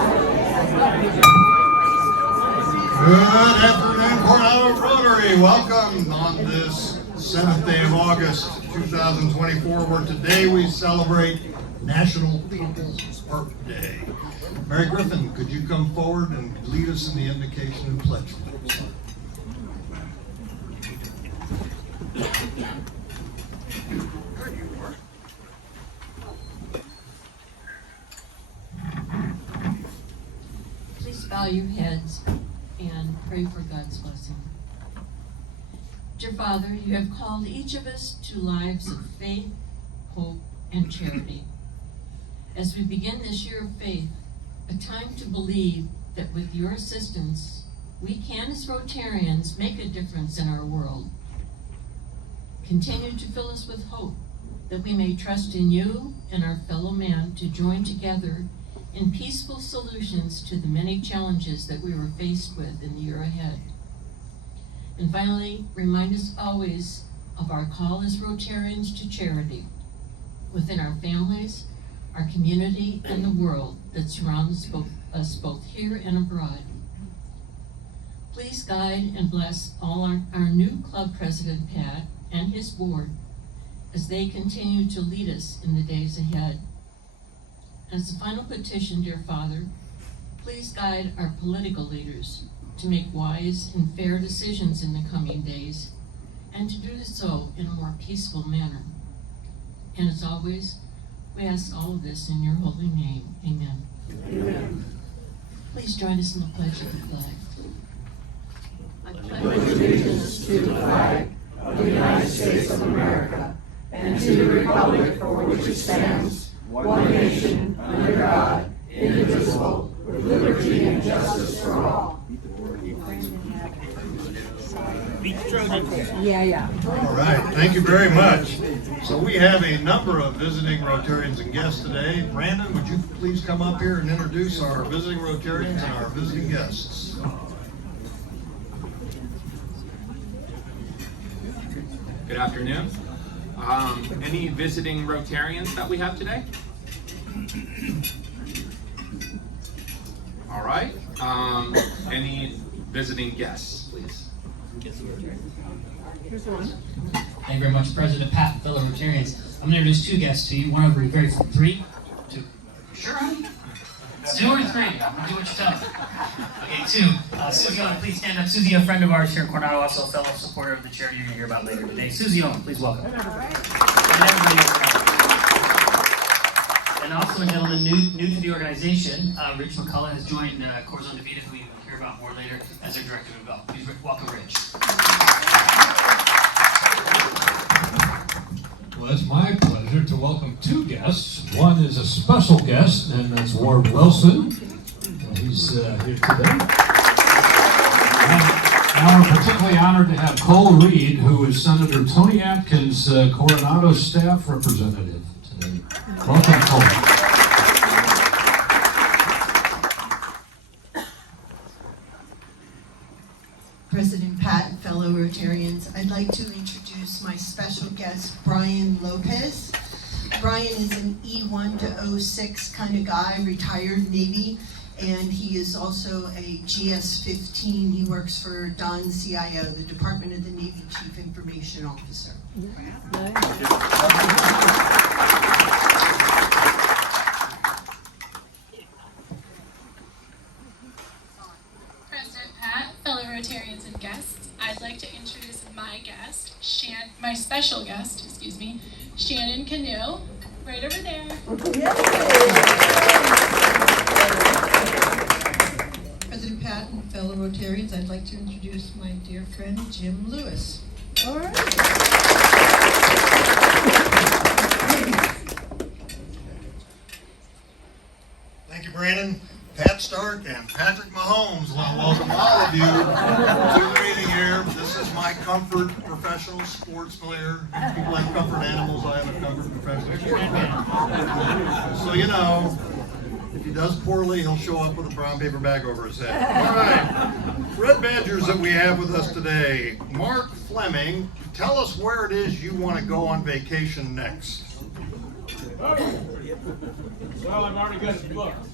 Good afternoon, Coronado Rotary. Welcome on this 7th day of August, 2024, where today we celebrate National People's Birthday. Mary Griffin, could you come forward and lead us in the Invocation Pledge? There you are. Please bow your heads and pray for God's blessing. Dear Father, you have called each of us to lives of faith, hope, and charity. As we begin this year of faith, a time to believe that with your assistance, we can, as Rotarians, make a difference in our world. Continue to fill us with hope that we may trust in you and our fellow man to join together in peaceful solutions to the many challenges that we were faced with in the year ahead. And finally, remind us always of our call as Rotarians to charity within our families, our community, and the world that surrounds us both here and abroad. Please guide and bless all our new club president, Pat, and his board as they continue to lead us in the days ahead. As a final petition, dear Father, please guide our political leaders to make wise and fair decisions in the coming days, and to do so in a more peaceful manner. And as always, we ask all of this in your holy name. Amen. Amen. Please join us in the pledge of the flag. I Pledge allegiance to the flag of the United States of America and to the republic for which it stands, one nation, under God, indivisible, with liberty and justice for all. All right, thank you very much. So we have a number of visiting Rotarians and guests today. Brandon, would you please come up here and introduce our visiting Rotarians and our visiting guests? Good afternoon. Any visiting Rotarians that we have today? All right. Any visiting guests, please? Here's one. Thank you very much, President Pat and fellow Rotarians. I'm going to introduce two guests to you. One over here, three. Two. Sure, honey? 2 or 3? I'll do what you tell me. Okay, 2. Susie Owen, please stand up. Susie, a friend of ours here in Coronado, also a fellow supporter of the charity you're going to hear about later today. Susie Owen, please welcome. And everybody else. And also a gentleman new to the organization, Rich McCullough, has joined Corazón, Vida, who you will hear about more later, as their director of development. Please welcome Rich. Well, it's my pleasure to welcome 2 guests. One is a special guest, and that's Ward Wilson. He's here today. And we're particularly honored to have Cole Reed, who is Senator Tony Atkins' Coronado staff representative today. Welcome, Cole. President Pat and fellow Rotarians, I'd like to introduce my special guest, Brian Lopez. Brian is an E1 to 06 kind of guy, retired Navy, and he is also a GS-15. He works for DON CIO, the Department of the Navy Chief Information Officer. President Pat, fellow Rotarians and guests, I'd like to introduce my special guest, Shannon Canoe, right over there. President Pat and fellow Rotarians, I'd like to introduce my dear friend, Jim Lewis. All right. Thank you, Brandon. Pat Stark and Patrick Mahomes want to welcome all of you to the meeting here. This is my comfort professional sports player. People have comfort animals. I have a comfort professional sports player. So, you know, if he does poorly, he'll show up with a brown paper bag over his head. All right. Red Badgers that we have with us today. Mark Fleming, tell us where it is you want to go on vacation next. Well, I've already got it booked.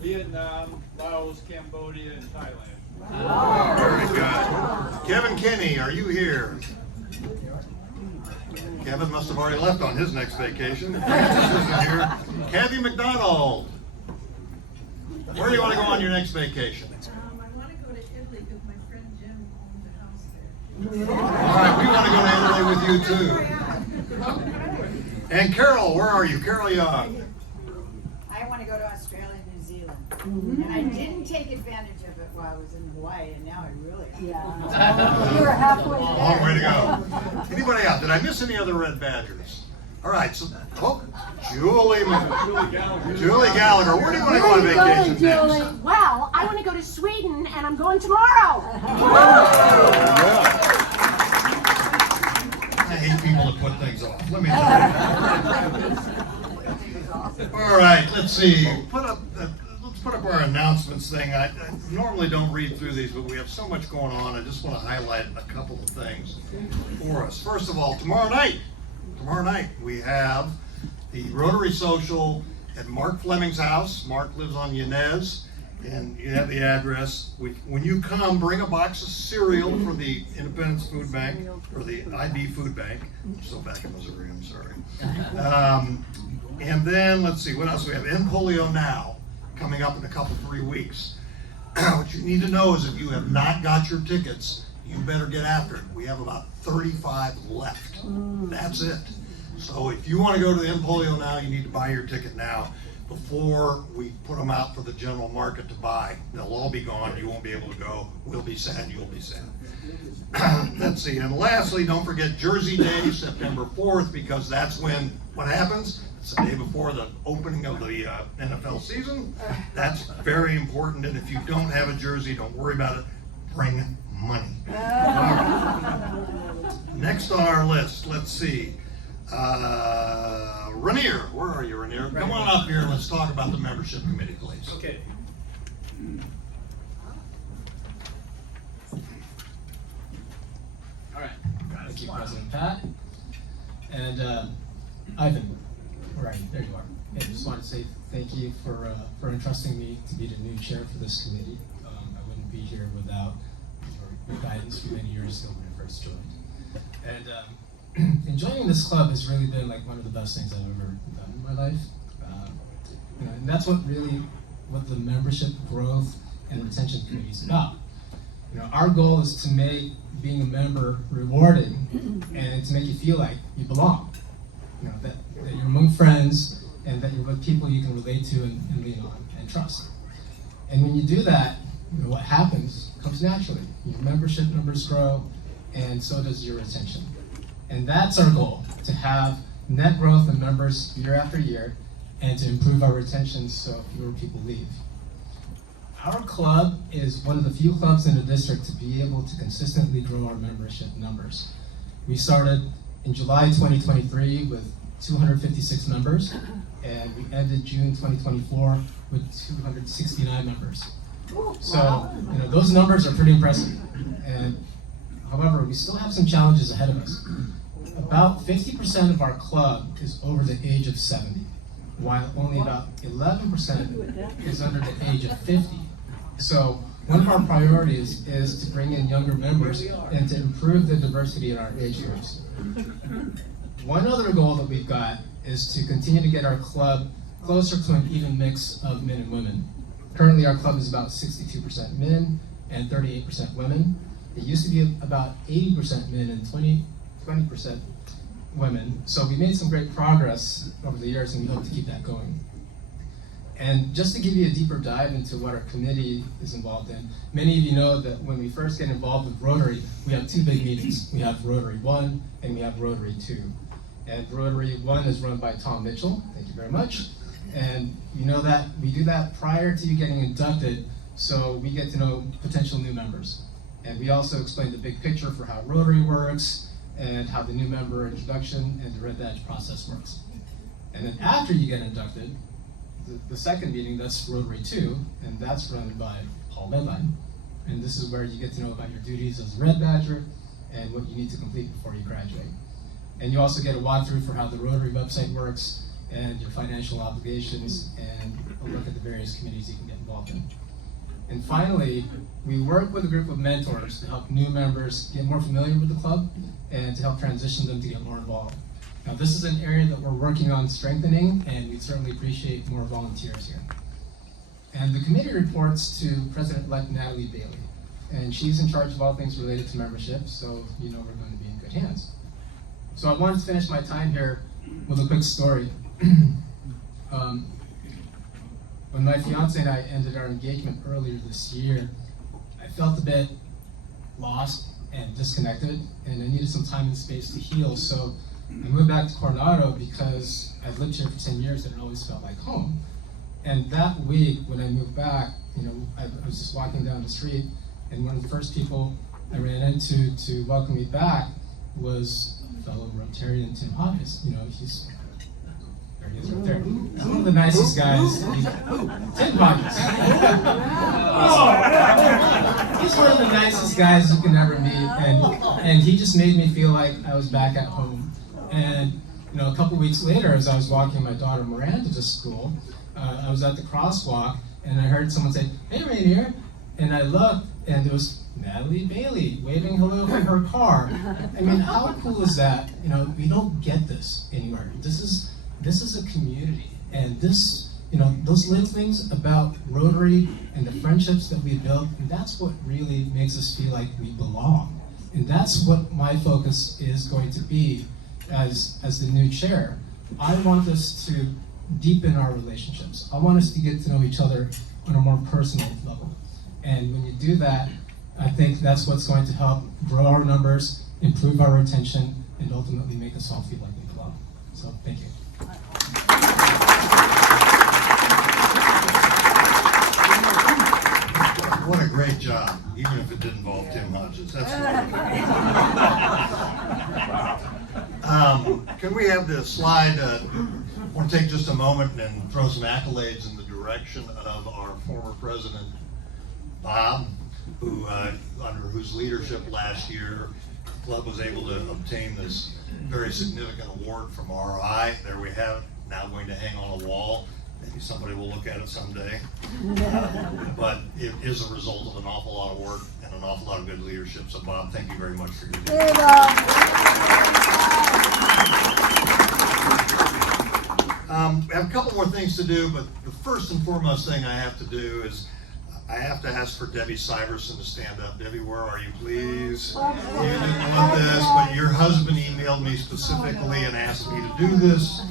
Vietnam, Laos, Cambodia, and Thailand. Very good. Kevin Kinney, are you here? Kevin must have already left on his next vacation. Francis isn't here. Kathy McDonald, where do you want to go on your next vacation? I want to go to Italy because my friend Jim owns a house there. All right, we want to go to Italy with you too. And Carol, where are you? Carol Young. I want to go to Australia and New Zealand. And I didn't take advantage of it while I was in Hawaii, and now I really am. Yeah. You were halfway there. Long way to go. Anybody else? Did I miss any other Red Badgers? All right, so Julie Gallagher. Where do you want to go on vacation next? Well, I want to go to Sweden, and I'm going tomorrow. I hate people that put things off. Let me tell you. All right, let's see. Let's put up our announcements thing. I normally don't read through these, but we have so much going on. I just want to highlight a couple of things for us. First of all, tomorrow night we have the Rotary Social at Mark Fleming's house. Mark lives on Yanez, and you have the address. When you come, bring a box of cereal for the Independence Food Bank, or the IB Food Bank. I'm still back in Missouri, I'm sorry. And then, let's see, what else we have? End Polio Now, coming up in a couple, 3 weeks. What you need to know is if you have not got your tickets, you better get after it. We have about 35 left. That's it. So if you want to go to the End Polio Now, you need to buy your ticket now before we put them out for the general market to buy. They'll all be gone. You won't be able to go. We'll be sad. You'll be sad. Let's see. And lastly, don't forget Jersey Day, September 4th, because that's when, what happens? It's the day before the opening of the NFL season. That's very important. And if you don't have a jersey, don't worry about it. Bring money. Next on our list, let's see. Rainier, where are you, Rainier? Come on up here and let's talk about the membership committee, please. Okay. All right. Thank you, President Pat. And Ivan, right, there you are. I just want to say thank you for entrusting me to be the new chair for this committee. I wouldn't be here without your guidance from many years ago when I first joined. And joining this club has really been like one of the best things I've ever done in my life. And that's what the membership growth and retention committee is about. Our goal is to make being a member rewarding and to make you feel like you belong. That you're among friends and that you're with people you can relate to and lean on and trust. And when you do that, what happens comes naturally. Your membership numbers grow, and so does your retention. And that's our goal, to have net growth in members year after year and to improve our retention so fewer people leave. Our club is one of the few clubs in the district to be able to consistently grow our membership numbers. We started in July 2023 with 256 members, and we ended June 2024 with 269 members. So, those numbers are pretty impressive. And however, we still have some challenges ahead of us. About 50% of our club is over the age of 70, while only about 11% is under the age of 50. So one of our priorities is to bring in younger members and to improve the diversity in our age groups. One other goal that we've got is to continue to get our club closer to an even mix of men and women. Currently our club is about 62% men and 38% women. It used to be about 80% men and 20% women. So we made some great progress over the years and we hope to keep that going. And just to give you a deeper dive into what our committee is involved in, many of you know that when we first get involved with Rotary, we have two big meetings. We have Rotary 1 and we have Rotary 2. And Rotary 1 is run by Tom Mitchell, thank you very much. And you know that we do that prior to you getting inducted, so we get to know potential new members. And we also explain the big picture for how Rotary works and how the new member introduction and the Red Badge process works. And then after you get inducted, the second meeting, that's Rotary 2, and that's run by Paul Medline. And this is where you get to know about your duties as a Red Badger and what you need to complete before you graduate. And you also get a walkthrough for how the Rotary website works and your financial obligations, and a look at the various committees you can get involved in. And finally, we work with a group of mentors to help new members get more familiar with the club and to help transition them to get more involved. Now, this is an area that we're working on strengthening, and we certainly appreciate more volunteers here. And the committee reports to President-elect Natalie Bailey, and she's in charge of all things related to membership, so you know we're going to be in good hands. So I wanted to finish my time here with a quick story. When my fiance and I ended our engagement earlier this year, I felt a bit lost and disconnected, and I needed some time and space to heal. So I moved back to Coronado because I've lived here for 10 years and it always felt like home. And that week when I moved back, you know, I was just walking down the street, and one of the first people I ran into to welcome me back was fellow Rotarian Tim Hodges. You know, there he is right there. He's one of the nicest guys. Tim Hodges. He's one of the nicest guys you can ever meet, and he just made me feel like I was back at home. And you know, a couple weeks later, as I was walking my daughter Miranda to school, I was at the crosswalk, and I heard someone say, "Hey, Rainier," and I looked, and it was Natalie Bailey waving hello from her car. I mean, how cool is that? You know, we don't get this anywhere. This is a community, and this, you know, those little things about Rotary and the friendships that we built, and that's what really makes us feel like we belong. And that's what my focus is going to be as the new chair. I want us to deepen our relationships. I want us to get to know each other on a more personal level. And when you do that, I think that's what's going to help grow our numbers, improve our retention, and ultimately make us all feel like we belong. So, thank you. What a great job, even if it did involve Tim Hodges. That's wonderful. Can we have the slide? I want to take just a moment and throw some accolades in the direction of our former president, Bob, who, under whose leadership last year, the club was able to obtain this very significant award from RI. There we have it, now going to hang on a wall. Maybe somebody will look at it someday. But it is a result of an awful lot of work and an awful lot of good leadership. So Bob, thank you very much for your work. I have a couple more things to do, but the first and foremost thing I have to do is I have to ask for Debbie Syverson to stand up. Debbie, where are you, please? You didn't want this, but your husband emailed me specifically and asked me to do this.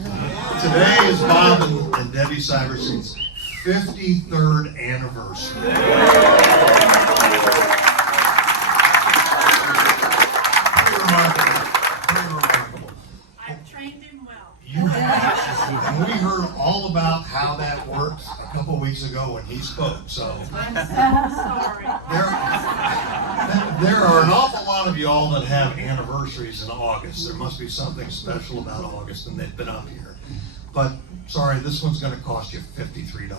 Today is Bob and Debbie Syverson's 53rd anniversary. Pretty remarkable. I've trained him well. You have. And we heard all about how that works a couple weeks ago when he spoke. So I'm so sorry. There are an awful lot of y'all that have anniversaries in August. There must be something special about August, and they've been up here. But sorry, this one's going to cost you $53.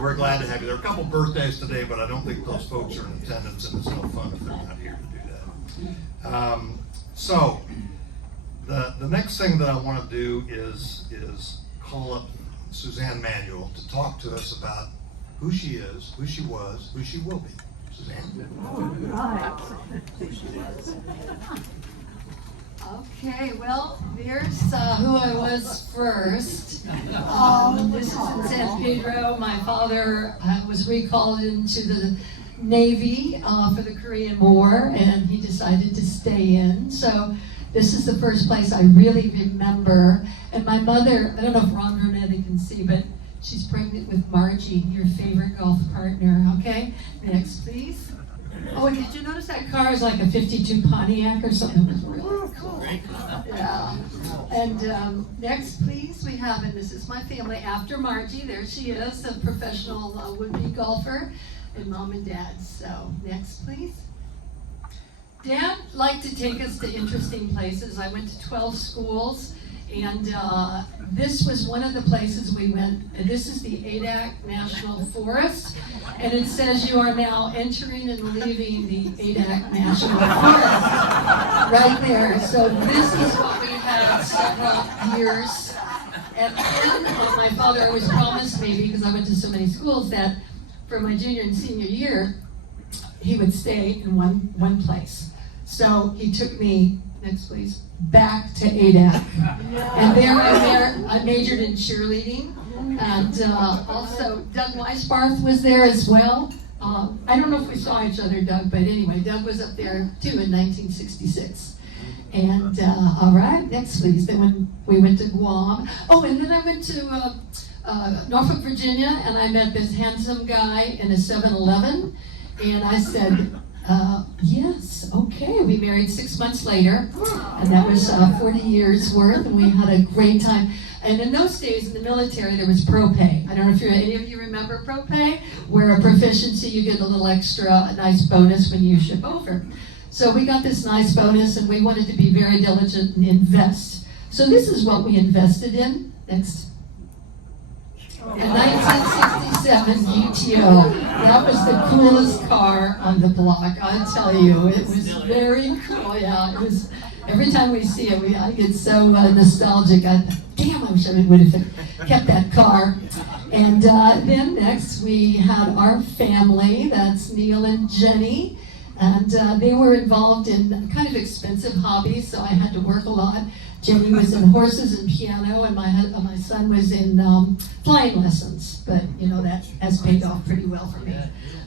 We're glad to have you. There are a couple birthdays today, but I don't think those folks are in attendance, and it's no fun if they're not here to do that. So the next thing that I want to do is call up Suzanne Manuel to talk to us about who she is, who she was, who she will be. Suzanne. Okay, well, there's who I was first. This is in San Pedro. My father was recalled into the Navy for the Korean War, and he decided to stay in. So this is the first place I really remember. And my mother, I don't know if Ron Brunetti can see, but she's pregnant with Margie, your favorite golf partner. Okay, next please. Oh, and did you notice that car is like a 52 Pontiac or something? It was really cool. Yeah. And next, please, we have, and this is my family after Margie. There she is, a professional would-be golfer, and mom and dad. So next, please. Dad liked to take us to interesting places. I went to 12 schools, And this was one of the places we went. And this is the Adak National Forest. And it says you are now entering and leaving the Adak National Forest. Right there. So this is what we had several years. And then my father always promised me, because I went to so many schools, that for my junior and senior year, he would stay in one place. So he took me, next please, back to ADAC. And there I majored in cheerleading. And also Doug Weisbarth was there as well. I don't know if we saw each other, Doug, but anyway, Doug was up there too in 1966. And all right, next please. Then when we went to Guam. Oh, and then I went to Norfolk, Virginia, and I met this handsome guy in a 7-Eleven. And I said, yes, okay. We married 6 months later, and that was 40 years worth, and we had a great time. And in those days in the military, there was pro pay. I don't know if any of you remember pro pay, where a proficiency, you get a little extra, a nice bonus when you ship over. So we got this nice bonus, and we wanted to be very diligent and invest. So this is what we invested in. Next. In 1967 UTO. That was the coolest car on the block, I tell you. It was very cool, yeah. It was, every time we see it, I get so nostalgic. Damn, I wish I would have kept that car. And then next we had our family, that's Neil and Jenny. And they were involved in kind of expensive hobbies, so I had to work a lot. Jenny was in horses and piano, and my son was in flying lessons. But you know, that has paid off pretty well for me.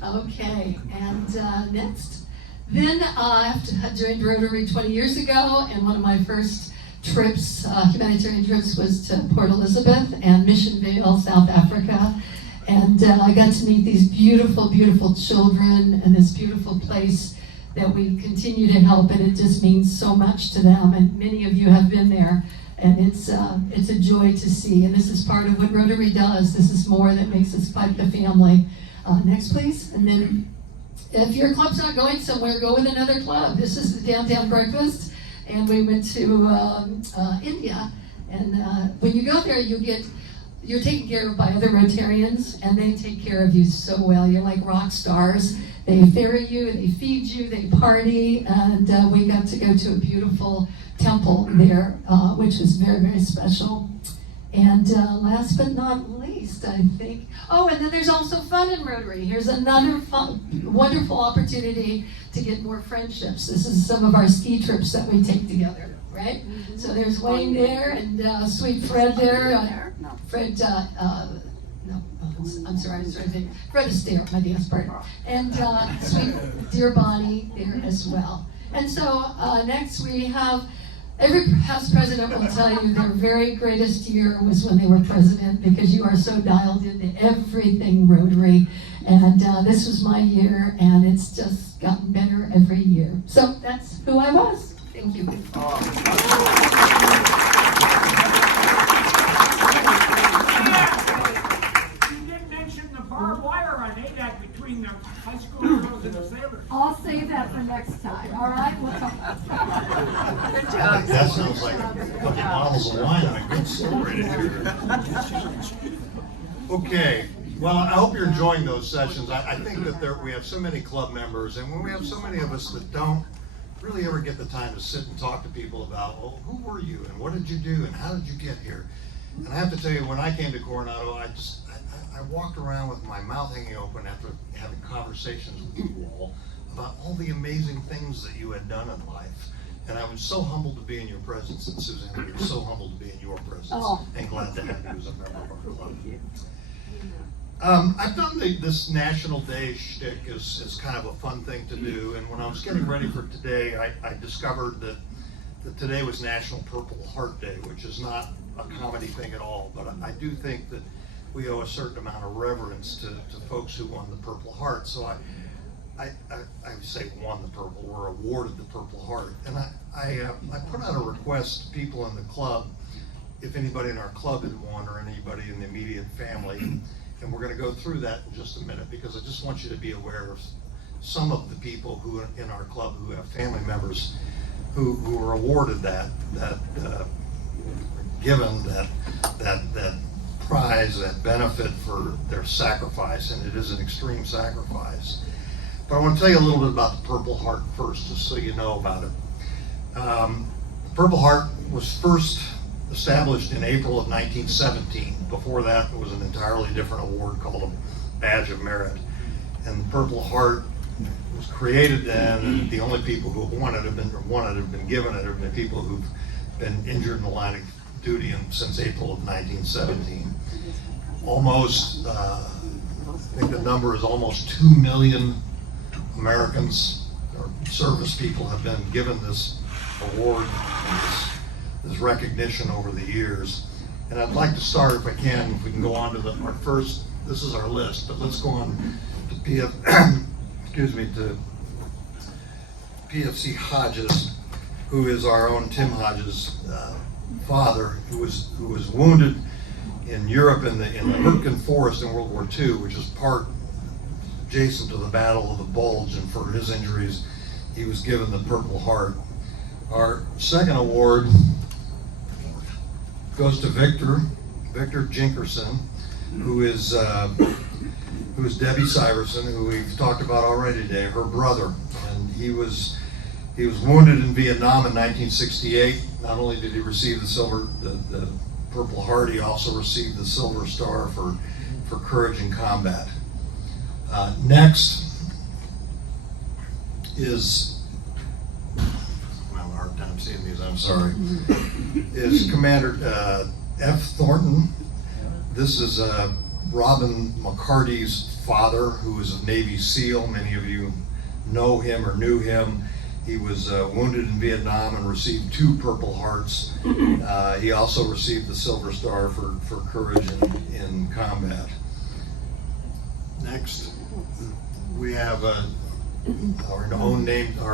Okay, and next. Then I joined Rotary 20 years ago, and one of my first trips, humanitarian trips, was to Port Elizabeth and Mission Vale, South Africa. And I got to meet these beautiful, beautiful children and this beautiful place that we continue to help, and it just means so much to them. And many of you have been there, and it's a joy to see. And this is part of what Rotary does. This is more that makes us like the family. Next, please. And then, if your club's not going somewhere, go with another club. This is the downtown breakfast, and we went to India. And when you go there, you're taken care of by other Rotarians, and they take care of you so well. You're like rock stars. They ferry you, they feed you, they party, and we got to go to a beautiful temple there, which was very, very special. And last but not least, I think, oh, and then there's also fun in Rotary. Here's another fun, wonderful opportunity to get more friendships. This is some of our ski trips that we take together, right? So there's Wayne there, and sweet Fred there. Fred, no, I'm sorry, Fred Astaire, my dance partner. And sweet dear Bonnie there as well. And so next we have, every past president will tell you their very greatest year was when they were president, because you are so dialed into everything Rotary. And this was my year, and it's just gotten better every year. So that's who I was. Thank you. Barbed wire on ADAC between the high school girls and the sailors. I'll save that for next time, all right? We'll talk. Good job. That sounds like a couple bottles of wine and a good story to hear. Okay, well, I hope you're enjoying those sessions. I think that we have so many club members, and when we have so many of us that don't really ever get the time to sit and talk to people about, well, who were you, and what did you do, and how did you get here? And I have to tell you, when I came to Coronado, I walked around with my mouth hanging open after having conversations with you all about all the amazing things that you had done in life. And I was so humbled to be in your presence, and Suzanne, we were so humbled to be in your presence, and glad to have you as a member of our club. I've done this National Day shtick as kind of a fun thing to do, and when I was getting ready for today, I discovered that today was National Purple Heart Day, which is not a comedy thing at all, but I do think that we owe a certain amount of reverence to folks who won the Purple Heart. So I say won the Purple, or awarded the Purple Heart. And I put out a request to people in the club, if anybody in our club had won, or anybody in the immediate family. And we're going to go through that in just a minute, because I just want you to be aware of some of the people who in our club who have family members who were awarded that given that prize, that benefit for their sacrifice, and it is an extreme sacrifice. But I want to tell you a little bit about the Purple Heart first, just so you know about it. The Purple Heart was first established in April of 1917. Before that, it was an entirely different award called a Badge of Merit. And the Purple Heart was created then, and the only people who have won it have been given it have been people who've been injured in the line of duty since April of 1917. Almost, I think the number is almost 2 million Americans or service people have been given this award and this recognition over the years. And I'd like to start, if we can go on to our first, this is our list, but let's go on to to PFC Hodges, who is our own Tim Hodges' father, who was wounded in Europe in the Hürtgen Forest in World War II, which is part adjacent to the Battle of the Bulge, and for his injuries, he was given the Purple Heart. Our second award goes to Victor Jinkerson, who is Debbie Syverson, who we've talked about already today, her brother. And he was wounded in Vietnam in 1968. Not only did he receive the Purple Heart, he also received the Silver Star for courage in combat. Next is, I'm having a hard time seeing these, I'm sorry, is Commander F. Thornton. This is Robin McCarty's father, who is a Navy SEAL. Many of you know him or knew him. He was wounded in Vietnam and received 2 Purple Hearts. He also received the Silver Star for courage in combat. Next, we have our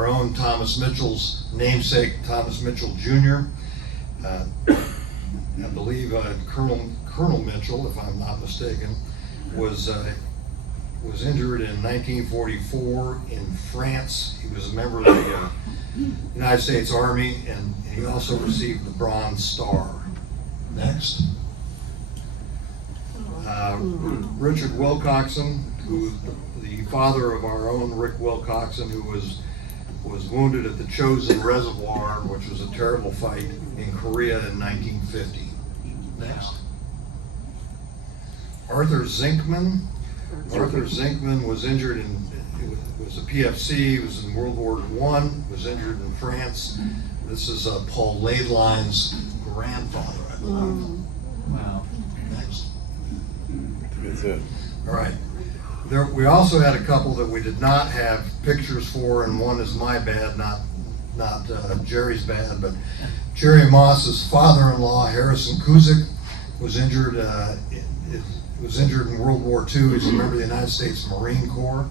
own Thomas Mitchell's namesake, Thomas Mitchell Jr. I believe Colonel Mitchell, if I'm not mistaken, was injured in 1944 in France. He was a member of the United States Army, and he also received the Bronze Star. Next. Richard Wilcoxon, who is the father of our own Rick Wilcoxon, who was wounded at the Chosin Reservoir, which was a terrible fight in Korea in 1950. Next. Arthur Zinkman. Arthur Zinkman was injured was a PFC, he was in World War I, was injured in France. This is Paul Laidline's grandfather, I believe. Wow. Next. That's it. All right. We also had a couple that we did not have pictures for, and one is my bad, not Jerry's bad, but Jerry Moss's father-in-law, Harrison Kuzik, was injured in World War II. He's a member of the United States Marine Corps.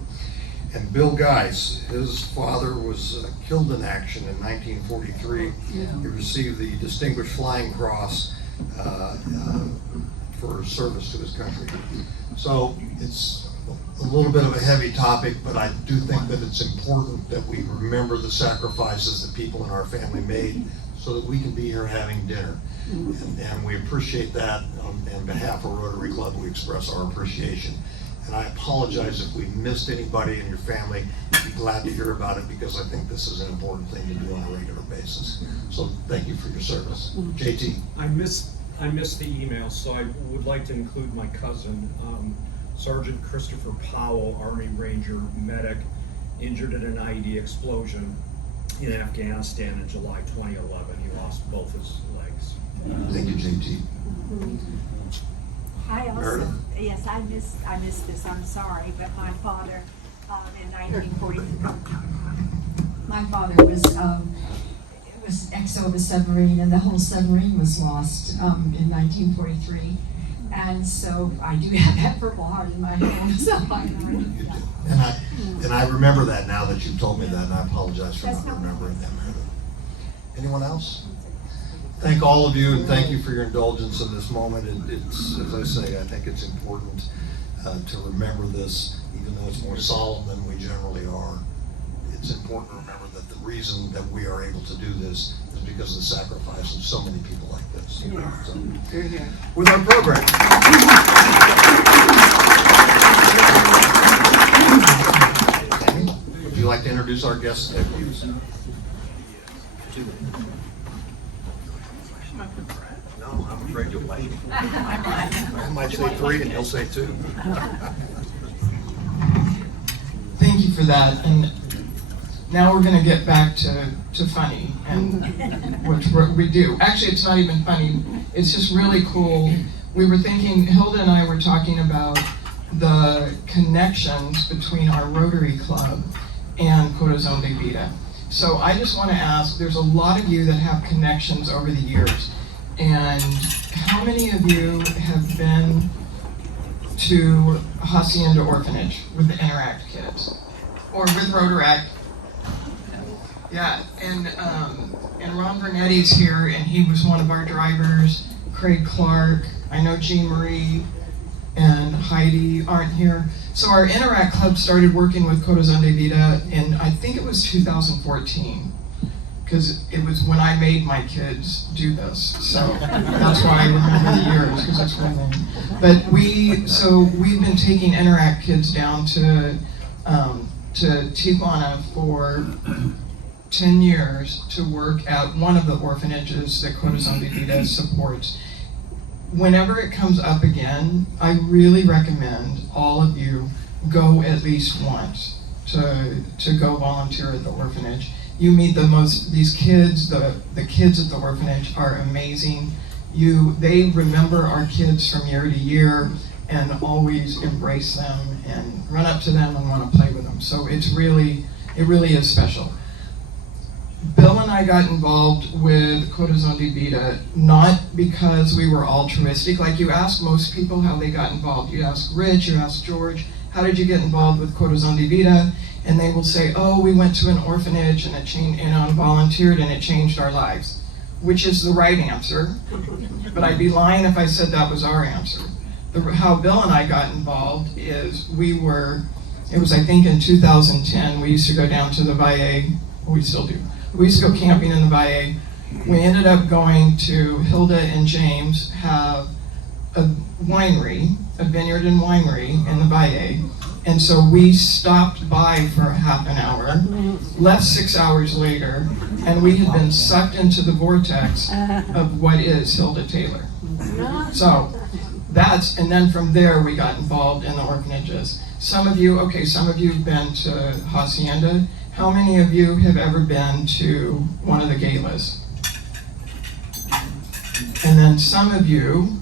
And Bill Geis, his father was killed in action in 1943. He received the Distinguished Flying Cross for service to his country. So it's a little bit of a heavy topic, but I do think that it's important that we remember the sacrifices that people in our family made so that we can be here having dinner. And we appreciate that. On behalf of Rotary Club, we express our appreciation. And I apologize if we missed anybody in your family. I'd be glad to hear about it, because I think this is an important thing to do on a regular basis. So thank you for your service. JT. I missed the email, so I would like to include my cousin, Sergeant Christopher Powell, Army Ranger medic, injured in an IED explosion in Afghanistan in July 2011. He lost both his legs. Thank you, JT. I also, yes, I missed this, I'm sorry, but my father, in 1943, my father was XO of a submarine, and the whole submarine was lost in 1943. And so I do have that Purple Heart in my home. So and I remember that now that you've told me that, and I apologize for not remembering that. Anyone else? Thank all of you, and thank you for your indulgence in this moment. It's, as I say, I think it's important to remember this, even though it's more solemn than we generally are. it's important to remember that the reason that we are able to do this is because of the sacrifice of so many people like this. So, with our program. Would you like to introduce our guests today, please? No, I'm afraid you'll bite me. I might say 3 and you'll say 2. Thank you for that. And now we're going to get back to funny, and which we do. Actually, it's not even funny. It's just really cool. We were thinking, Hilda and I were talking about the connections between our Rotary Club and Corazón de Vida. So I just want to ask, there's a lot of you that have connections over the years. And how many of you have been to Hacienda Orphanage with the Interact kids? Or with Rotaract? Yeah, and Ron Burnetti's here, and he was one of our drivers. Craig Clark, I know Jean Marie and Heidi aren't here. So our Interact Club started working with Corazón de Vida in, I think it was 2014, because it was when I made my kids do this. So that's why I remember the years, because that's when they. But we've been taking Interact kids down to Tijuana for 10 years to work at one of the orphanages that Corazón de Vida supports. Whenever it comes up again, I really recommend all of you go at least once to go volunteer at the orphanage. You meet these kids, the kids at the orphanage are amazing. They remember our kids from year to year and always embrace them and run up to them and want to play with them. So it really is special. Bill and I got involved with Corazón de Vida not because we were altruistic. Like you ask most people how they got involved. You ask Rich, you ask George, how did you get involved with Corazón de Vida? And they will say, oh, we went to an orphanage and it changed, and volunteered and it changed our lives, which is the right answer. But I'd be lying if I said that was our answer. How Bill and I got involved is it was I think in 2010, we used to go down to the Valle, we still do. We used to go camping in the Valle. We ended up going to Hilda and James have a winery, a vineyard and winery in the Valle. And so we stopped by for half an hour, left 6 hours later, and we had been sucked into the vortex of what is Hilda Taylor. So and then from there we got involved in the orphanages. Some of you have been to Hacienda. How many of you have ever been to one of the galas? And then some of you,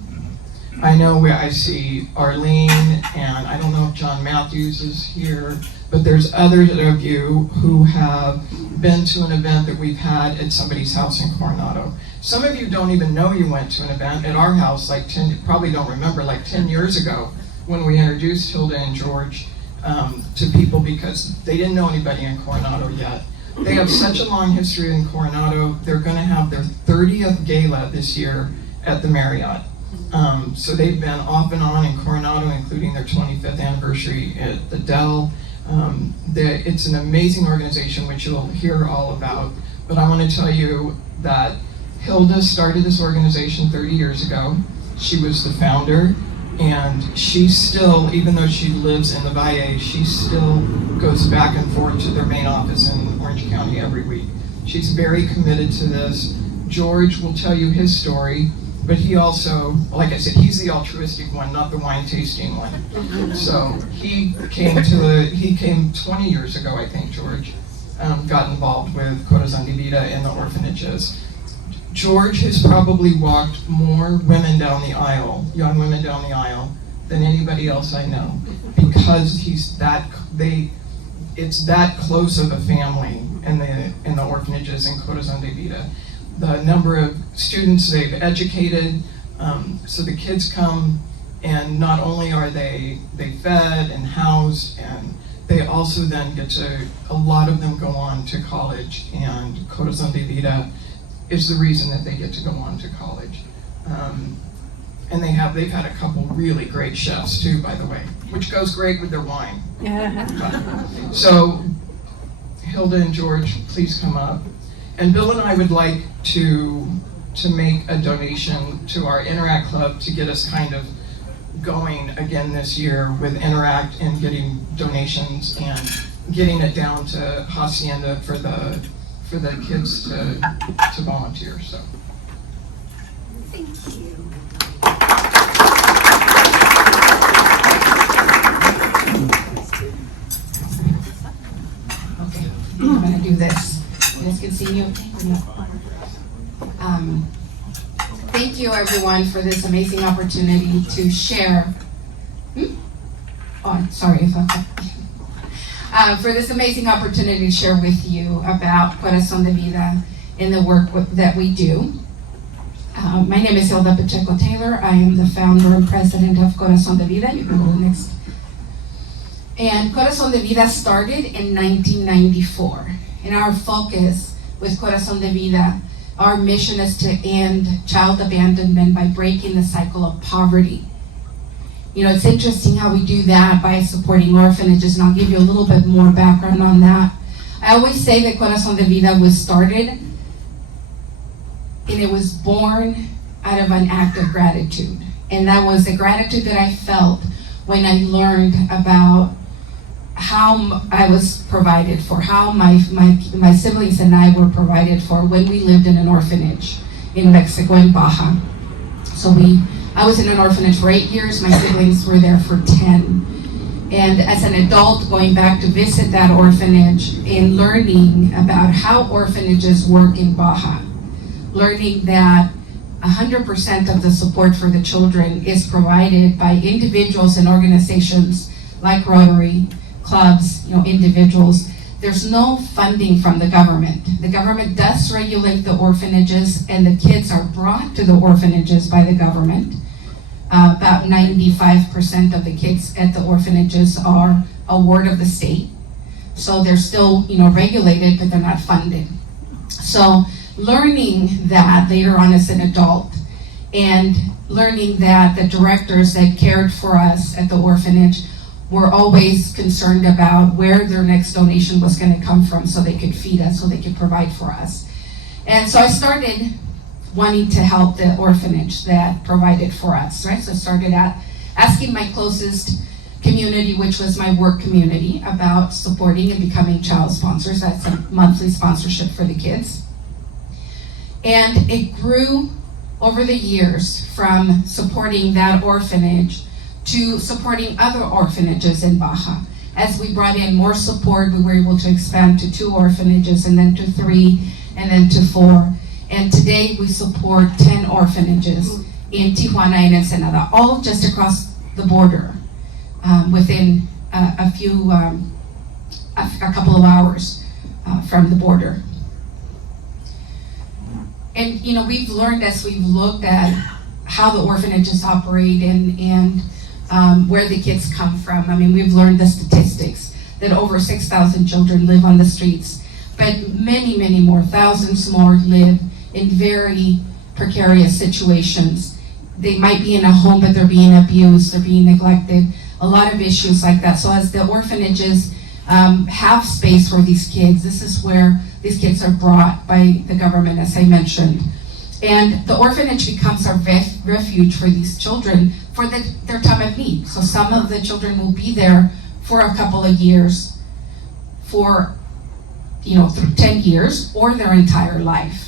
I know where I see Arlene, and I don't know if John Matthews is here, but there's others of you who have been to an event that we've had at somebody's house in Coronado. Some of you don't even know you went to an event at our house, probably don't remember, 10 years ago when we introduced Hilda and George to people because they didn't know anybody in Coronado yet. They have such a long history in Coronado. They're going to have their 30th gala this year at the Marriott. So they've been off and on in Coronado, including their 25th anniversary at the Dell. It's an amazing organization, which you'll hear all about. But I want to tell you that Hilda started this organization 30 years ago. She was the founder. And she still, even though she lives in the Valle, she still goes back and forth to their main office in Orange County every week. She's very committed to this. George will tell you his story, but he also, like I said, he's the altruistic one, not the wine tasting one. So he came 20 years ago, I think, George, got involved with Corazón de Vida in the orphanages. George has probably walked more women down the aisle, young women down the aisle, than anybody else I know, because it's that close of a family in the orphanages in Corazón de Vida. The number of students they've educated, so the kids come, and not only are they fed and housed, and they also then a lot of them go on to college, and Corazón de Vida is the reason that they get to go on to college. And they've had a couple really great chefs too, by the way, which goes great with their wine. So Hilda and George please come up? And Bill and I would like to make a donation to our Interact Club to get us kind of going again this year with Interact and getting donations and getting it down to Hacienda for the kids to volunteer. So. Thank you. Okay, I'm gonna do this. You guys can see me okay? Thank you everyone for this amazing opportunity to share. Oh, sorry if I'm for this amazing opportunity to share with you about Corazón de Vida and the work that we do. My name is Hilda Pacheco-Taylor. I am the founder and president of Corazón de Vida. You can go to the next. And Corazón de Vida started in 1994. And our focus with Corazón de Vida, our mission is to end child abandonment by breaking the cycle of poverty. You know, it's interesting how we do that by supporting orphanages, and I'll give you a little bit more background on that. I always say that Corazón de Vida was started, and it was born out of an act of gratitude. And that was the gratitude that I felt when I learned about how I was provided for, how my siblings and I were provided for when we lived in an orphanage in Mexico, in Baja. So I was in an orphanage for 8 years, my siblings were there for 10. And as an adult, going back to visit that orphanage and learning about how orphanages work in Baja, learning that 100% of the support for the children is provided by individuals and organizations like Rotary, clubs, individuals. There's no funding from the government. The government does regulate the orphanages, and the kids are brought to the orphanages by the government. About 95% of the kids at the orphanages are a ward of the state. So they're still, regulated, but they're not funded. So learning that later on as an adult, and learning that the directors that cared for us at the orphanage were always concerned about where their next donation was going to come from so they could feed us, so they could provide for us. And so I started wanting to help the orphanage that provided for us, right? So I started asking my closest community, which was my work community, about supporting and becoming child sponsors. That's a monthly sponsorship for the kids. And it grew over the years from supporting that orphanage to supporting other orphanages in Baja. As we brought in more support, we were able to expand to 2 orphanages, and then to 3, and then to 4. And today we support 10 orphanages in Tijuana and Ensenada, all just across the border, within a couple of hours from the border. And we've learned as we've looked at how the orphanages operate and where the kids come from. I mean, we've learned the statistics that over 6,000 children live on the streets, but many, many more, thousands more live in very precarious situations. They might be in a home, but they're being abused, they're being neglected, a lot of issues like that. So as the orphanages have space for these kids, this is where these kids are brought by the government, as I mentioned. And the orphanage becomes our refuge for these children for their time of need. So some of the children will be there for a couple of years, for through 10 years, or their entire life.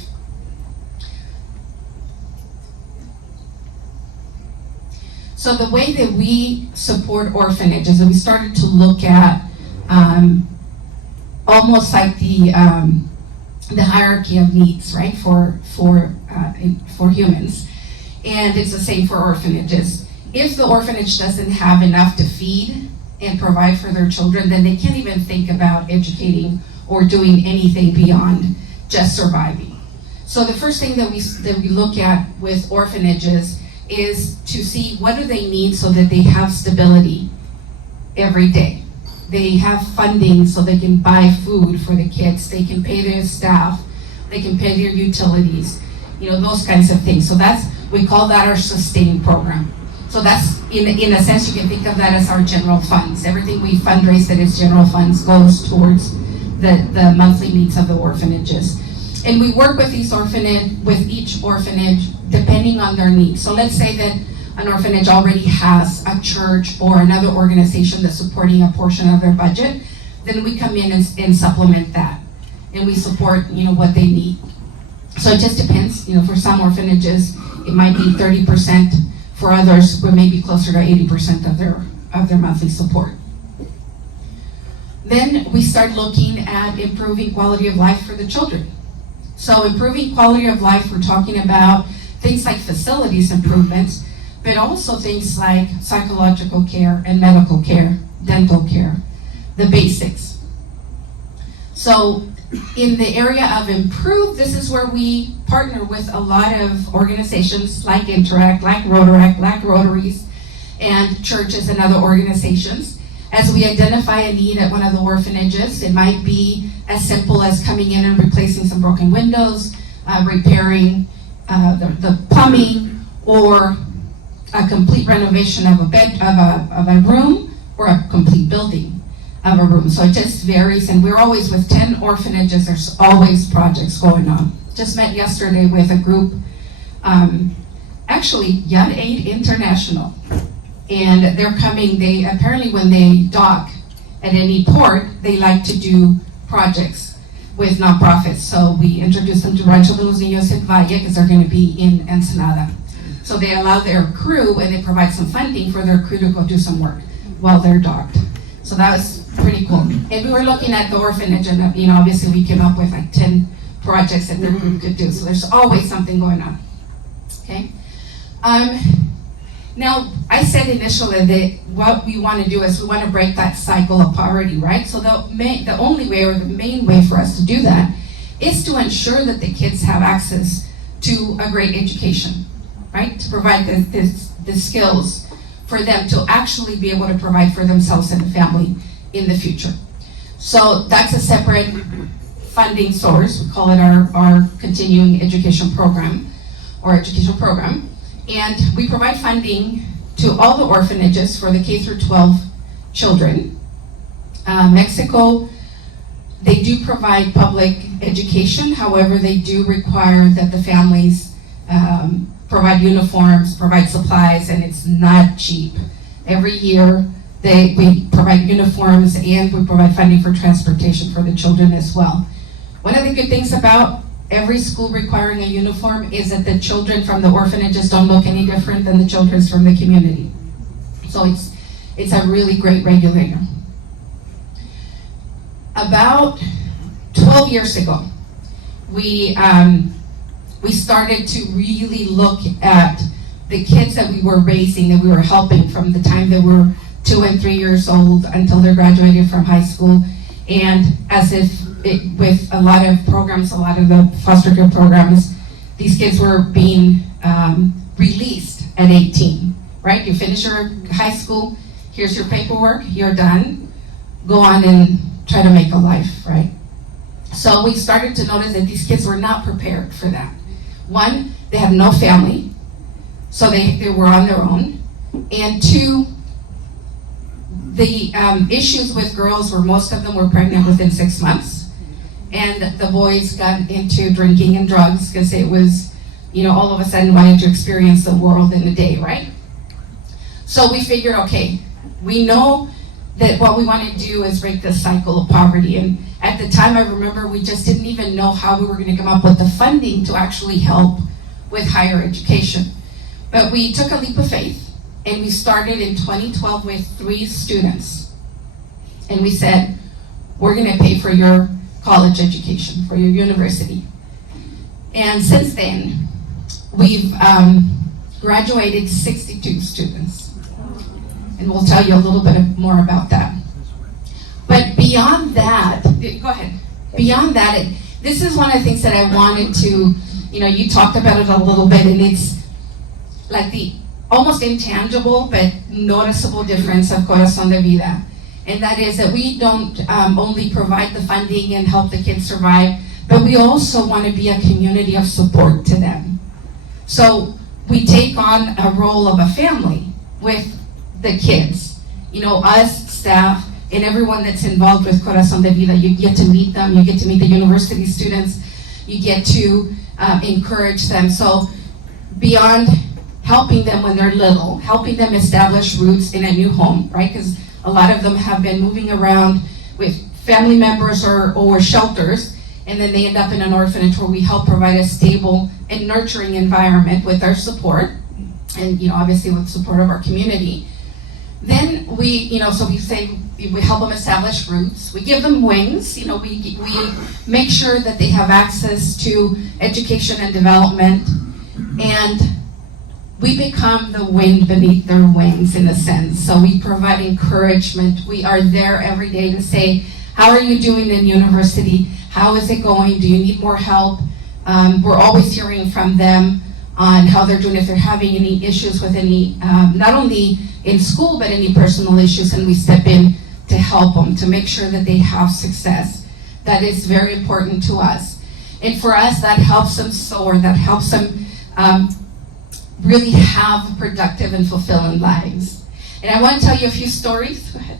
So the way that we support orphanages, and we started to look at almost like the hierarchy of needs, right, for humans, and it's the same for orphanages. If the orphanage doesn't have enough to feed and provide for their children, then they can't even think about educating or doing anything beyond just surviving. So the first thing that we look at with orphanages is to see what do they need so that they have stability every day. They have funding so they can buy food for the kids, they can pay their staff, they can pay their utilities, those kinds of things. So we call that our sustain program. So that's, in a sense, you can think of that as our general funds. Everything we fundraise that is general funds goes towards the monthly needs of the orphanages. And we work with each orphanage depending on their needs. So let's say that an orphanage already has a church or another organization that's supporting a portion of their budget, then we come in and supplement that. And we support, what they need. So it just depends, for some orphanages, it might be 30%. For others, we may be closer to 80% of their monthly support. Then we start looking at improving quality of life for the children. So improving quality of life, we're talking about things like facilities improvements, but also things like psychological care and medical care, dental care, the basics. So in the area of improve, this is where we partner with a lot of organizations like Interact, like Rotaract, like Rotaries, and churches and other organizations. As we identify a need at one of the orphanages, it might be as simple as coming in and replacing some broken windows, repairing the plumbing, or a complete renovation of a room, or a complete building of a room. So it just varies, and we're always with 10 orphanages. There's always projects going on. Just met yesterday with a group, actually Yacht International. And they're coming, they apparently when they dock at any port, they like to do projects with nonprofits. So we introduced them to Rancho de los Niños en Valle because they're going to be in Ensenada. So they allow their crew and they provide some funding for their crew to go do some work while they're docked. So that was pretty cool. And we were looking at the orphanage and obviously we came up with like 10 projects that their group could do. So there's always something going on. Okay. Now, I said initially that what we want to do is we want to break that cycle of poverty, right? So the only way or the main way for us to do that is to ensure that the kids have access to a great education, right? To provide the skills for them to actually be able to provide for themselves and the family in the future. So that's a separate funding source. We call it our continuing education program or educational program. And we provide funding to all the orphanages for the K through 12 children. Mexico, they do provide public education. However, they do require that the families provide uniforms, provide supplies, and it's not cheap. Every year, we provide uniforms and we provide funding for transportation for the children as well. One of the good things about every school requiring a uniform is that the children from the orphanages don't look any different than the children from the community. So it's a really great regulator. About 12 years ago, we started to really look at the kids that we were raising, that we were helping from the time they were 2 and 3 years old until they graduated from high school. And as if with a lot of programs, a lot of the foster care programs, these kids were being released at 18, right? You finish your high school, here's your paperwork, you're done, go on and try to make a life, right? So we started to notice that these kids were not prepared for that. One, they had no family, so they were on their own. And two, the issues with girls were most of them were pregnant within 6 months. And the boys got into drinking and drugs because it was, all of a sudden wanting to experience the world in a day, right? So we figured, okay, we know that what we want to do is break this cycle of poverty. And at the time, I remember we just didn't even know how we were going to come up with the funding to actually help with higher education. But we took a leap of faith and we started in 2012 with 3 students. And we said, we're going to pay for your college education, for your university. And since then, we've graduated 62 students. And we'll tell you a little bit more about that. But beyond that, go ahead. Beyond that, this is one of the things that I wanted to, you talked about it a little bit, and it's like the almost intangible but noticeable difference of Corazón de Vida. And that is that we don't only provide the funding and help the kids survive, but we also want to be a community of support to them. So we take on a role of a family with the kids. Us, staff, and everyone that's involved with Corazón de Vida. You get to meet them, you get to meet the university students, you get to encourage them. So beyond helping them when they're little, helping them establish roots in a new home, right? Because a lot of them have been moving around with family members or shelters, and then they end up in an orphanage where we help provide a stable and nurturing environment with our support, and obviously with support of our community. Then we help them establish roots. We give them wings. We make sure that they have access to education and development, and we become the wind beneath their wings in a sense. So we provide encouragement. We are there every day to say, how are you doing in university? How is it going? Do you need more help? We're always hearing from them on how they're doing, if they're having any issues with any, not only in school, but any personal issues, and we step in to help them, to make sure that they have success. That is very important to us. And for us, that helps them soar, that helps them really have productive and fulfilling lives. And I want to tell you a few stories. Go ahead.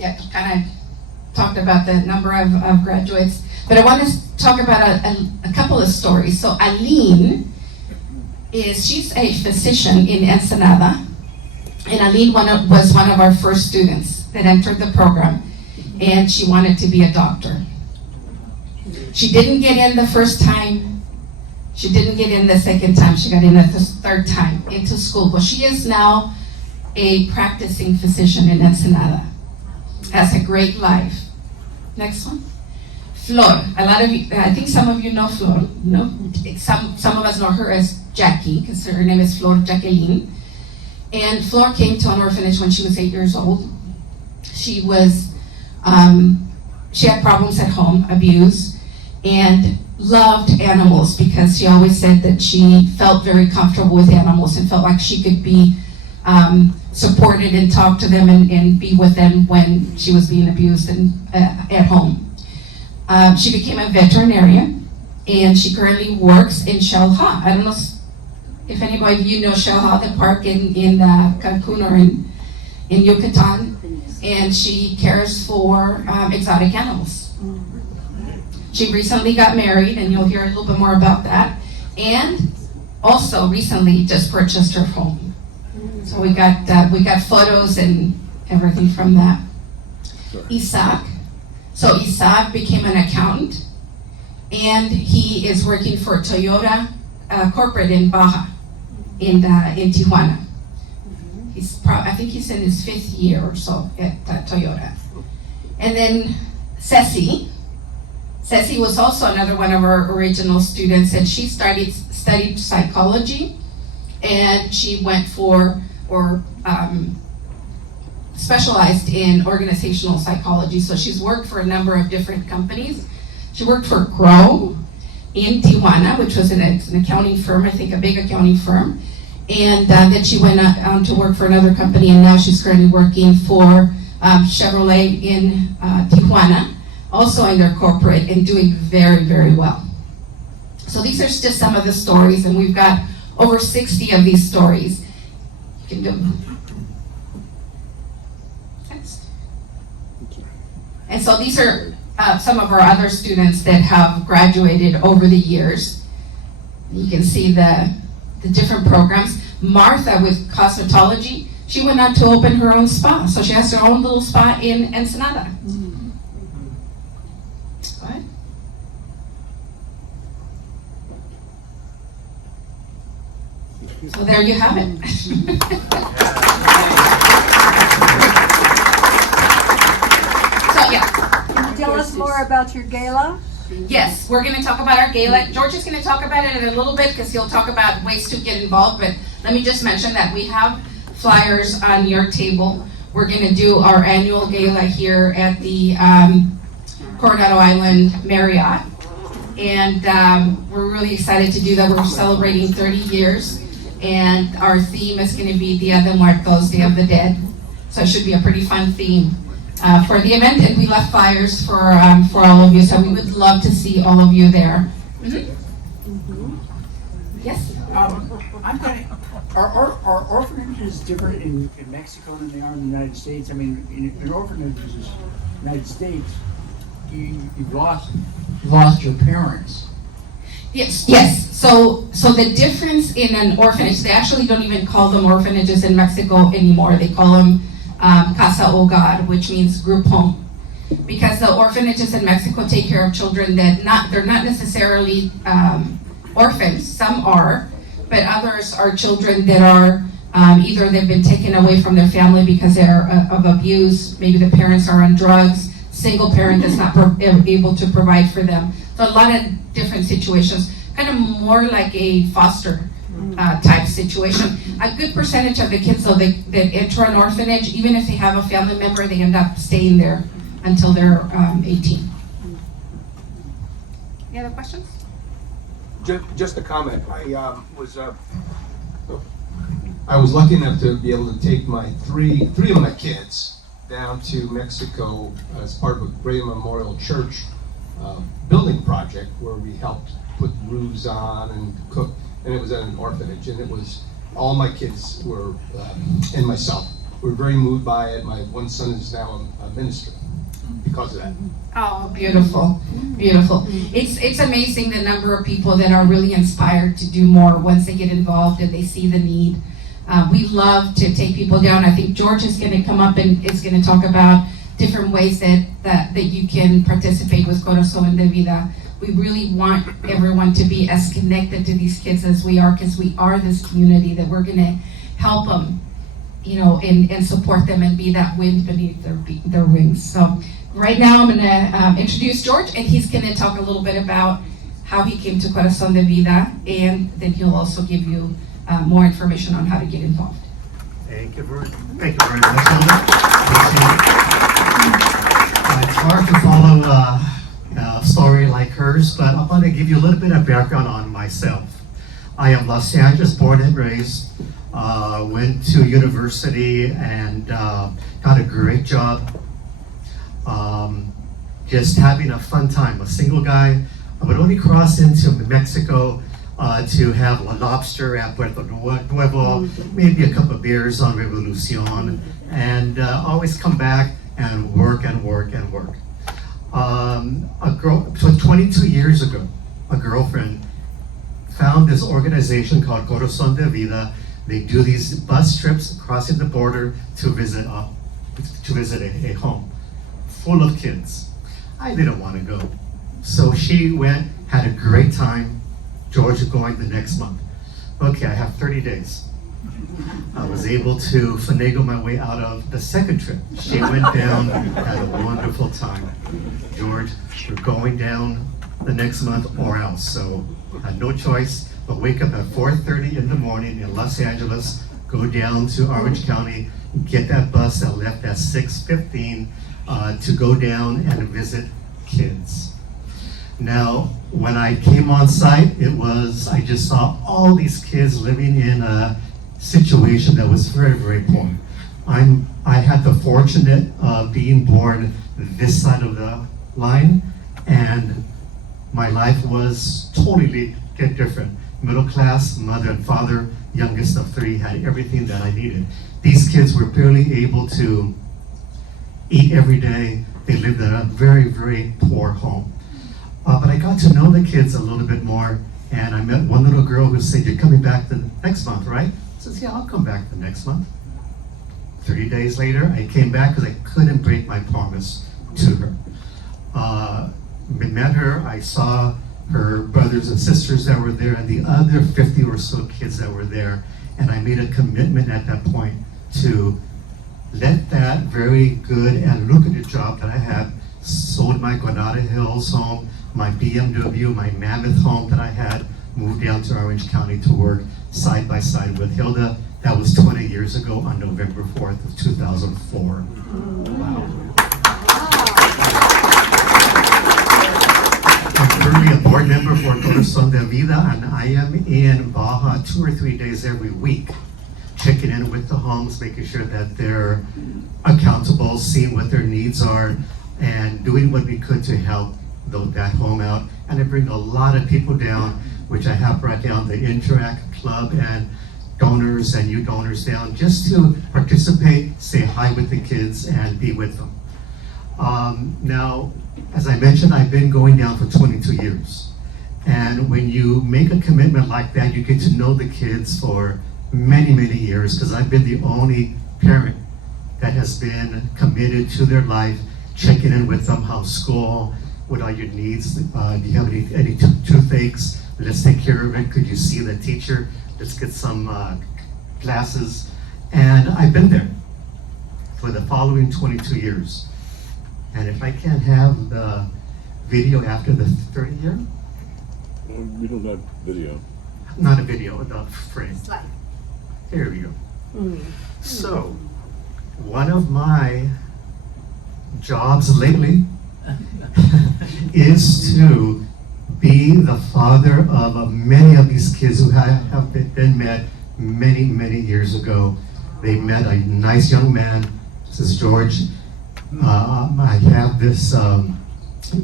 Yeah, kind of talked about the number of graduates, but I want to talk about a couple of stories. So Aline she's a physician in Ensenada, and Aline was one of our first students that entered the program, and she wanted to be a doctor. She didn't get in the first time. She didn't get in the second time. She got in the third time into school. But she is now a practicing physician in Ensenada. Has a great life. Next one. Flor. A lot of you, I think some of you know Flor. No? Some of us know her as Jackie, because her name is Flor Jacqueline. And Flor came to an orphanage when she was 8 years old. She had problems at home, abuse, and loved animals because she always said that she felt very comfortable with animals and felt like she could be supported and talk to them and be with them when she was being abused at home. She became a veterinarian, and she currently works in Xel-Há. I don't know if anybody of you know Xel-Há, the park in Cancun or in Yucatan, and she cares for exotic animals. She recently got married, and you'll hear a little bit more about that, and also recently just purchased her home. So we got photos and everything from that. Isaac. So Isaac became an accountant, and he is working for Toyota corporate in Baja, in Tijuana. I think he's in his 5th year or so at Toyota. And then Ceci was also another one of our original students, and she studied psychology, and she went specialized in organizational psychology. So she's worked for a number of different companies. She worked for Crow in Tijuana, which was an accounting firm, I think a big accounting firm. And then she went on to work for another company, and now she's currently working for Chevrolet in Tijuana, also in their corporate, and doing very, very well. So these are just some of the stories, and we've got over 60 of these stories. You can do next. And so these are some of our other students that have graduated over the years. You can see the different programs. Martha with cosmetology, she went on to open her own spa. So she has her own little spa in Ensenada. What? So there you have it. So yeah. Can you tell us more about your gala? Yes, we're going to talk about our gala. George is going to talk about it in a little bit because he'll talk about ways to get involved. But let me just mention that we have flyers on your table. We're going to do our annual gala here at the Coronado Island Marriott. And we're really excited to do that. We're celebrating 30 years. And our theme is going to be Dia de Muertos, Day of the Dead. So it should be a pretty fun theme for the event. And we left flyers for all of you. So we would love to see all of you there. Mm-hmm. Yes? I'm kind of, are orphanages different in Mexico than they are in the United States? I mean, in orphanages in the United States, you've lost your parents. Yes. So the difference in an orphanage, they actually don't even call them orphanages in Mexico anymore. They call them Casa Hogar, which means group home. Because the orphanages in Mexico take care of children that they're not necessarily orphans. Some are, but others are children that are either they've been taken away from their family because they're of abuse. Maybe the parents are on drugs. Single parent that's not able to provide for them. So a lot of different situations, kind of more like a foster type situation. A good percentage of the kids though that enter an orphanage, even if they have a family member, they end up staying there until they're 18. Any other questions? Just a comment. I was lucky enough to be able to take my three of my kids down to Mexico as part of a Great Memorial Church building project where we helped put roofs on and cook, and it was at an orphanage, and it was all my kids were and myself were very moved by it. My one son is now a minister because of that. Oh, beautiful, beautiful. It's amazing the number of people that are really inspired to do more once they get involved and they see the need. We love to take people down. I think George is going to come up and is going to talk about different ways that you can participate with Corazón de Vida. We really want everyone to be as connected to these kids as we are, because we are this community that we're going to help them, and support them and be that wind beneath their wings. So right now I'm going to introduce George, and he's going to talk a little bit about how he came to Corazón de Vida, and then he'll also give you more information on how to get involved. Thank you very much, Hilda. It's hard to follow a story like hers, but I'm going to give you a little bit of background on myself. I am Los Angeles born and raised, went to university and got a great job. Just having a fun time, a single guy. I would only cross into Mexico to have a lobster at Puerto Nuevo, maybe a couple of beers on Revolucion, and always come back and work. So 22 years ago, a girlfriend found this organization called Corazón de Vida. They do these bus trips crossing the border to visit a home full of kids. I didn't want to go, so she went, had a great time. George is going the next month. Okay, I have 30 days. I was able to finagle my way out of the second trip. She went down, had a wonderful time. George, we're going down the next month or else. So I had no choice but wake up at 4:30 in the morning in Los Angeles, go down to Orange County, get that bus that left at 6:15 to go down and visit kids. Now, when I came on site, I just saw all these kids living in a situation that was very, very poor. I had the fortunate of being born this side of the line, and my life was totally different. Middle class, mother and father, youngest of three, had everything that I needed. These kids were barely able to eat every day. They lived in a very, very poor home. But I got to know the kids a little bit more, and I met one little girl who said, "You're coming back the next month, right?" I said, "Yeah, I'll come back the next month." 30 days later, I came back because I couldn't break my promise to her. Met her, I saw her brothers and sisters that were there, and the other 50 or so kids that were there, and I made a commitment at that point to let that very good and lucrative job that I had, sold my Granada Hills home, my BMW, my Mammoth home that I had, moved down to Orange County to work side by side with Hilda. That was 20 years ago on November 4th of 2004. Wow. I'm currently a board member for Corazón de Vida, and I am in Baja 2 or 3 days every week, checking in with the homes, making sure that they're accountable, seeing what their needs are, and doing what we could to help that home out. And I bring a lot of people down, which I have brought down the Interact club and donors and you donors down just to participate, say hi with the kids, and be with them. Now, as I mentioned, I've been going down for 22 years. And when you make a commitment like that, you get to know the kids for many, many years, because I've been the only parent that has been committed to their life, checking in with them, how's school, what are your needs, do you have any toothaches, let's take care of it, could you see the teacher, let's get some classes. And I've been there for the following 22 years. And if I can't have the video after the third year? We don't have video. Not a video, the frame. Slide. Here we go. So, one of my jobs lately is to be the father of many of these kids who have been met many, many years ago. They met a nice young man. This is George. I have this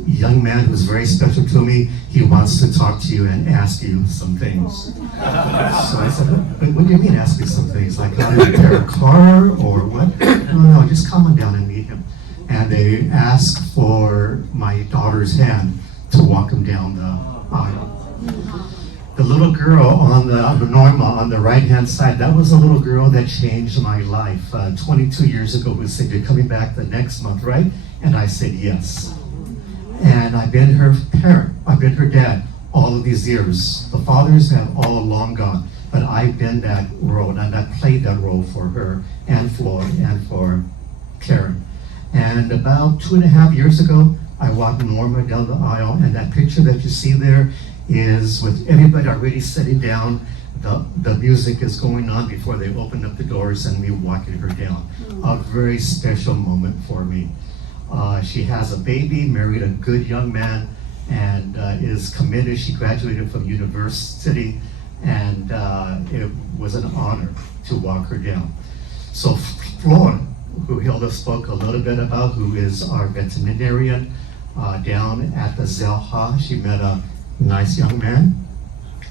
young man who's very special to me. He wants to talk to you and ask you some things. So I said, what do you mean ask me some things? Like how to repair a car or what? No, just come on down and meet him. And they asked for my daughter's hand to walk him down the aisle. The little girl on the Norma on the right-hand side, that was a little girl that changed my life. 22 years ago, we said, you're coming back the next month, right? And I said, yes. And I've been her parent, I've been her dad all of these years. The fathers have all long gone, but I've been that role, and I've played that role for her and Floyd and for Karen. And about 2.5 years ago, I walked Norma down the aisle, and that picture that you see there is with everybody already sitting down. The music is going on before they open up the doors and me walking her down. A very special moment for me. She has a baby, married a good young man, and is committed. She graduated from university, and it was an honor to walk her down. So Floyd, who Hilda spoke a little bit about, who is our veterinarian down at the Zelha, she met a nice young man.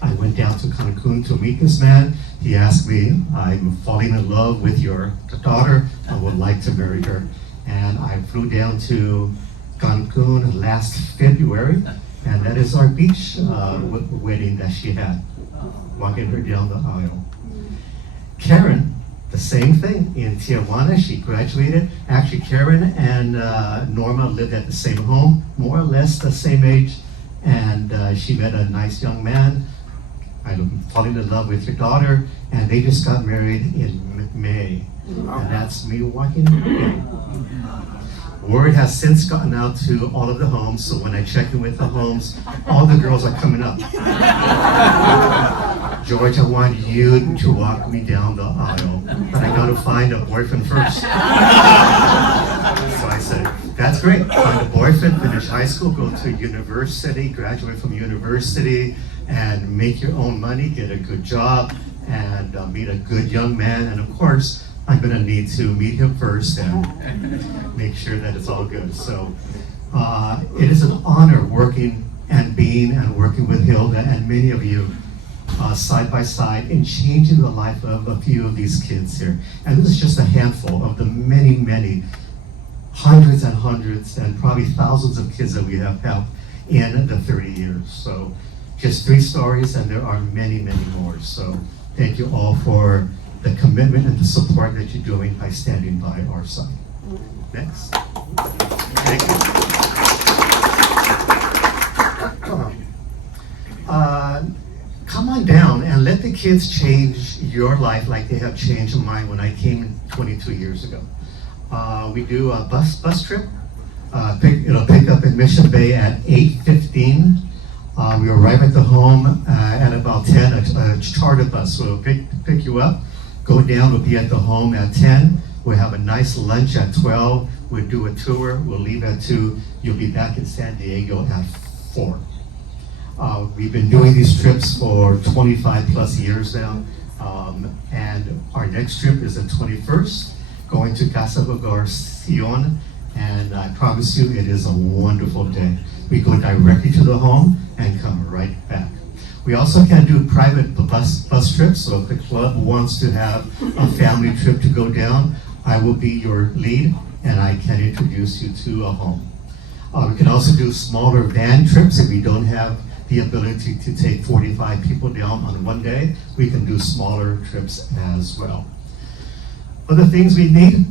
I went down to Cancun to meet this man. He asked me, I'm falling in love with your daughter. I would like to marry her. And I flew down to Cancun last February, and that is our beach wedding that she had, walking her down the aisle. Karen, the same thing in Tijuana. She graduated. Actually, Karen and Norma lived at the same home, more or less the same age. And she met a nice young man. I'm falling in love with your daughter, and they just got married in May. And that's me walking in. Word has since gotten out to all of the homes, so when I check in with the homes, all the girls are coming up. George, I want you to walk me down the aisle, but I gotta find a boyfriend first. So I said, that's great, find a boyfriend, finish high school, go to university, graduate from university, and make your own money, get a good job, and meet a good young man, and of course, I'm gonna need to meet him first and make sure that it's all good. So it is an honor working and being and working with Hilda and many of you side by side in changing the life of a few of these kids here. And this is just a handful of the many, many hundreds and hundreds and probably thousands of kids that we have helped in the 30 years. So just 3 stories, and there are many, many more. So thank you all for the commitment and the support that you're doing by standing by our side. Next. Thank you. Come on down and let the kids change your life like they have changed mine when I came 22 years ago. We do a bus trip. It'll pick up in Mission Bay at 8:15. We arrive at the home at about 10. A charter bus will pick you up. Go down, we'll be at the home at 10. We'll have a nice lunch at 12. We'll do a tour. We'll leave at 2. You'll be back in San Diego at 4. We've been doing these trips for 25 plus years now. And our next trip is the 21st, going to Casa Garcion. And I promise you, it is a wonderful day. We go directly to the home and come right back. We also can do private bus trips, so if the club wants to have a family trip to go down, I will be your lead and I can introduce you to a home. We can also do smaller van trips if we don't have the ability to take 45 people down on one day. We can do smaller trips as well. Other things we need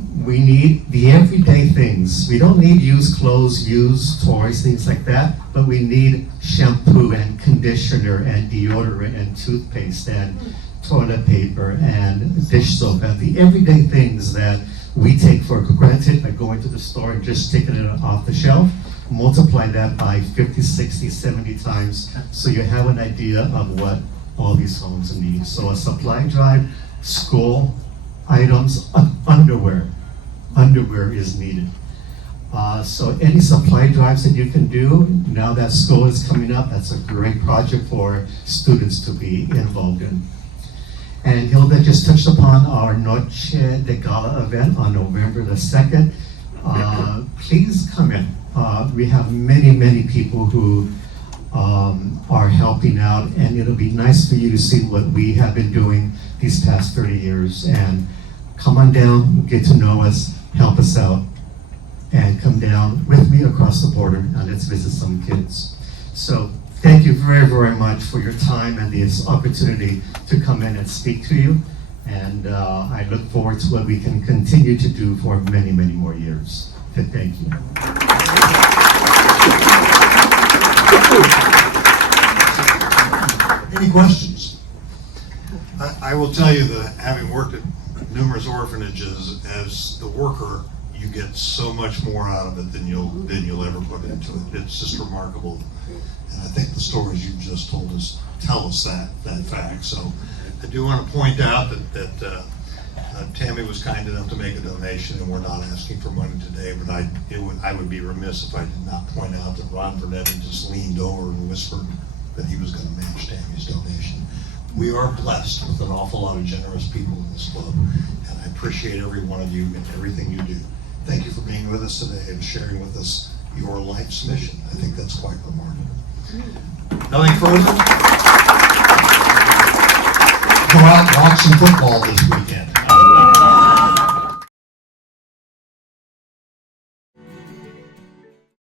the everyday things. We don't need used clothes, used toys, things like that, but we need shampoo and conditioner and deodorant and toothpaste and toilet paper and dish soap and the everyday things that we take for granted by going to the store and just taking it off the shelf. Multiply that by 50, 60, 70 times so you have an idea of what all these homes need. So a supply drive, school items, underwear is needed. So any supply drives that you can do, now that school is coming up, that's a great project for students to be involved in. And Hilda just touched upon our Noche de Gala event on November the 2nd. Please come in. We have many people who are helping out, and it'll be nice for you to see what we have been doing these past 30 years. And come on down, get to know us, help us out, and come down with me across the border and let's visit some kids. So thank you very much for your time and this opportunity to come in and speak to you. And I look forward to what we can continue to do for many more years. Thank you. Any questions? I will tell you that having worked at numerous orphanages, as the worker, you get so much more out of it than you'll ever put into it. It's just remarkable, and I think the stories you just told us tell us that fact. So I do want to point out that Tammy was kind enough to make a donation, and we're not asking for money today. But I would be remiss if I did not point out that Ron Vernetti just leaned over and whispered that he was going to match Tammy's donation. We are blessed with an awful lot of generous people in this club, and I appreciate every one of you and everything you do. Thank you for being with us today and sharing with us your life's mission. I think that's quite remarkable. Nothing further? Go out and watch some football this week.